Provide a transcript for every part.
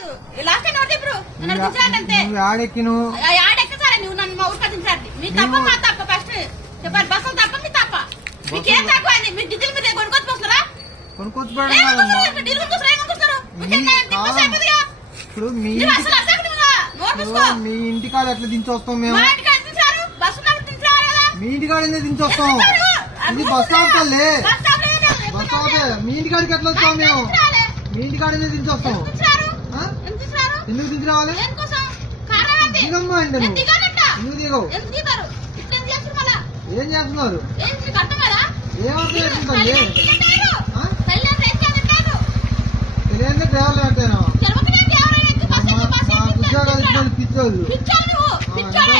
లేదు last time నన్ను దించాలి అంతే? నువ్వు నన్ను మా ఊరికి దించాలి మీ తప్ప మా తప్ప ఫస్ట్ చెప్పాలి. బస్సులు తప్ప మీ తప్ప. మీకేం తక్కువ అయింది? మీ డీజిల్ మీద కొనుక్కొచ్చి. ఇప్పుడు మీ మీ ఇంటికాడ ఎట్లా దించొస్తాం మేము? మా ఇంటికాడ ఎందుకు దించొస్తాం. ఇది బస్ స్టాప్ బస్ స్టాప్ మీ ఇంటికాడికి ఎట్లా వస్తాం మేము. మీ ఇంటికాడ ఎందుకు దించొస్తాం? ఎందుకు దించి రావాలి? దిగమ్మా నువ్వు? దిగవు? ఏం చేస్తున్నారు. తెలియదు డ్రైవర్లు అంటేనా ఉద్యోగాలు? ఇచ్చిన పిచ్చోళ్ళు.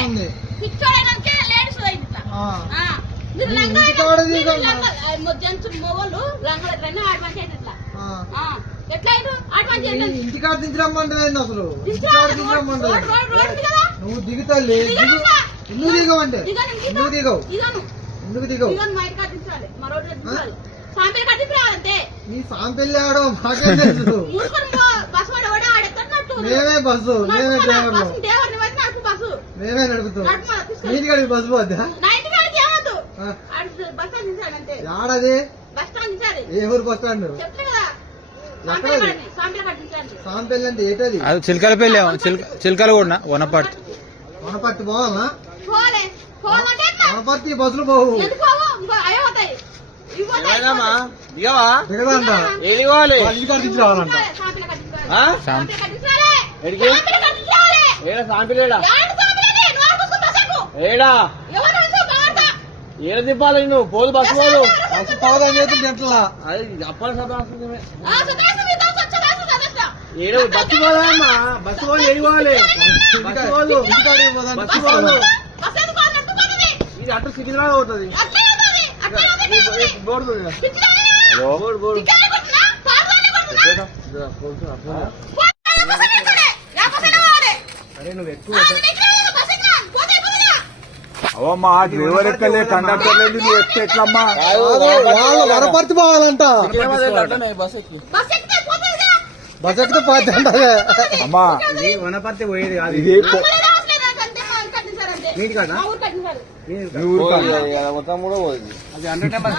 ఉంది. పిచ్చోడైనాకే లేడీస్ అయింది ఇట్లా. ఆ. ఆ, మీరు మీ లంగా ఇంటికి అయినా- ఎవరు మీరు తీసుకెళ్ళినా? లంగా- ఆ, మొ- జెంట్స్ మొగోళ్ళు లంగా రెండు అయింది ఇట్లా ఇంటికాడ దించరమ్మంటే అసలు? ఇంటికాడ నువ్వు దిగుతాలే దిగు దిగనుందా? ఎందుకు? దిగవంటే దిగను, దిగను. ఎందుకు దిగవు? ఎందుకు దిగవు? నీ సాంపెళ్ళి ఆడో మాకేం తెలుసు? మేమే బస్సు మేమే డ్రైవర్లు. మేమే నడుపుతాం. మీ ఇంటికాడికి బస్సు పోద్దా? ఏ ఊరు బస్ స్టాండ్ చెప్తే కదా ఎక్కడ అది? సాంపే కట్టించాలి సాంపెళ్ళి అంటే ఏంటది? అది చిలకల పెళ్ళి చిలకలు కూడా వనపట్టు వనపర్తి. పోవాలా? వనపర్తి బస్సులు పోవు. సాంపేలు? సాంపేలు? సాంపేలు. ఏడా. ఏడా? తిప్పాలి నువ్వు? పోదు బస్సు పోదు. చేతులు అది అప్పల. ఏడ బస్సు బస్సు పోవాలి బస్సు? ఇది సికింద్రాబాద్ అవుతుంది. Board board board? అరే నువ్వు ఎక్కువ అవమ్మా డ్రైవర్ ఎక్కలే కండక్టర్ లేదు నువ్వు ఎక్కితే ఎట్లమ్మా? వాళ్ళు వనపర్తి పోవాలంట. బస్ ఎక్కితే పోతే అమ్మా. వనపర్తి పోయేది కాదు. ఇది. నీటి. మొత్తం కూడా పోయింది. అది హండ్రెడ్ నెంబర్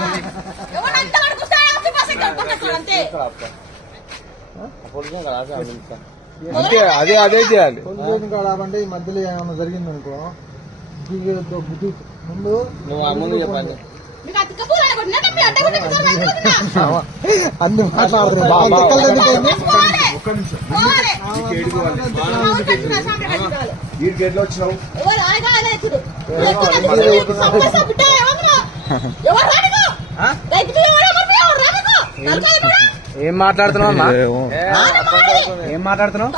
అంతే. అదే అదే చేయాలి. మధ్యలో ఏమైనా జరిగింది అనుకో దిగొద్దు, బుద్ధి ముందు నువ్వు. అన్ని వచ్చినావు? ఏం మాట్లాడుతున్నావు. ఏం మాట్లాడుతున్నావు?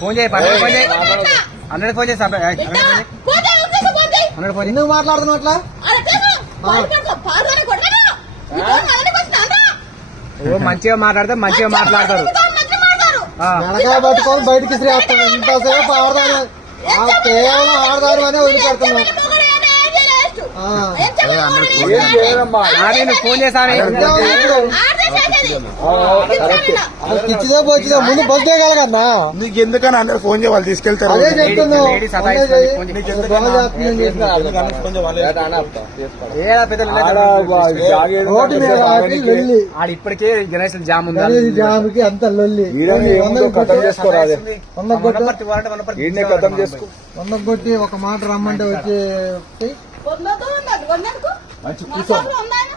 ఫోన్ చేయి ఫోన్ చేయి? హండ్రెడ్ ఫోన్ పోతే. హండ్రెడ్ ఫోన్ ఎందుకు మాట్లాడుతున్నావు అట్లా. ఓ మంచిగా మాట్లాడితే మంచిగా మాట్లాడతారు. వెనకాల పట్టుకొని బయటికి శ్రేస్తాం ఇంతసేపు ఆడదాను ఆ కేవలం ఆడదాను అనే వదిలిపెడుతున్నాం ఆ. ఏం చేయదమ్మా నాని ఫోన్ చేసానే ఇచ్చిదే పోచ్చిదే ముందు బస్ దిగలగన్నా నీకు ఎందుకని అందరు ఫోన్ చేయ వాళ్ళు తీసుకెళ్తారు అదే చెప్తున్నావు రోడ్డు మీద ఇప్పటికే జనరేషన్ జామ్ ఉంది గణేష్ జామికి అంత లొల్లి కథం చేసుకోరాదే వందకు కొట్టు కథం చేసుకో ఒక మాట రమ్మంటే వచ్చి కూర్చో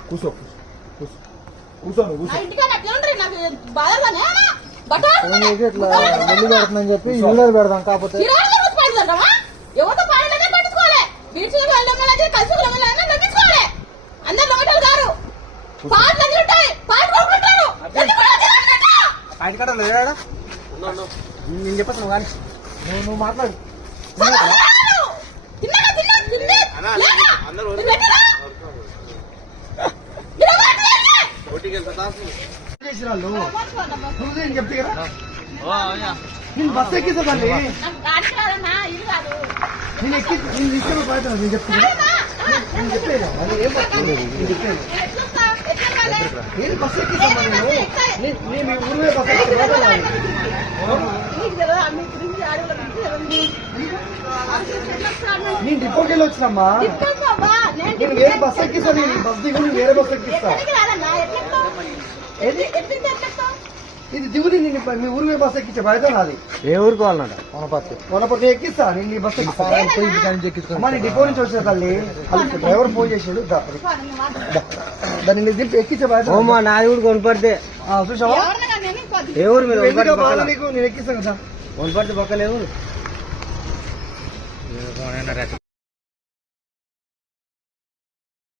కూర్చో కూర్చో నువ్వు కూర్చో ఫోన్ చేసి ఇట్లా లొల్లి పెడుతుందని చెప్పి ఇల్లు పెడదాం కాకపోతే ఎవరితో పాడలేదే పట్టించుకోవాలి బీచ్లు వెళ్ళడం కలిసి వెళ్ళడం నమ్మించుకోవాలి అందరు లోటలు గారు పాటలు అన్ని ఉంటాయి పాటలు కొనుక్కుంటారు ఎన్ని కూడా తినాలన్నట్టు. కాకినాడ లేడా నేను చెప్పచ్చు నువ్వు కానీ నువ్వు నువ్వు మాట్లాడు తిన్నారా? తిన్నారా? తిన్నా- తిన్నా- లేదా? మీరు పెట్టరా? మీరు ఎవరు పెట్టలేదు? నువ్వు నేను చెప్తే కదా? నేను బస్ ఎక్కిస్తా తల్లి. నేను ఎక్కి నేను ఇష్టం నేను చెప్తే నేను ఏం నేను చెప్పేది. నేను బస్ ఎక్కిస్తా నేను. మీ బస్ నేను వెళ్ళి వచ్చినమ్మా. నేను వేరే బస్ ఎక్కిస్తా నేను బస్ దిగు వేరే బస్ ఎక్కిస్తా. ఇది దిగుది నేను మీ ఊరు పోయి బస్ ఎక్కించే బాధ్యత నాది. ఏ ఊరికి వాళ్ళనట వనపర్తి. వనపర్తి ఎక్కిస్తా నేను నీ బస్ ఎక్కిస్తా. అమ్మా నీ డిపో నుంచి వచ్చిన తల్లి. డ్రైవర్ ఫోన్ చేసాడు. దాన్ని నేను దింపి ఎక్కించే బాధ్యత నాది. ఓమా నాది కొనపడితే. ఆ, చూసావా? ఏ ఊరు మీరు నీకు నేను ఎక్కిస్తాను కదా. కొనపడితే పక్కలేవు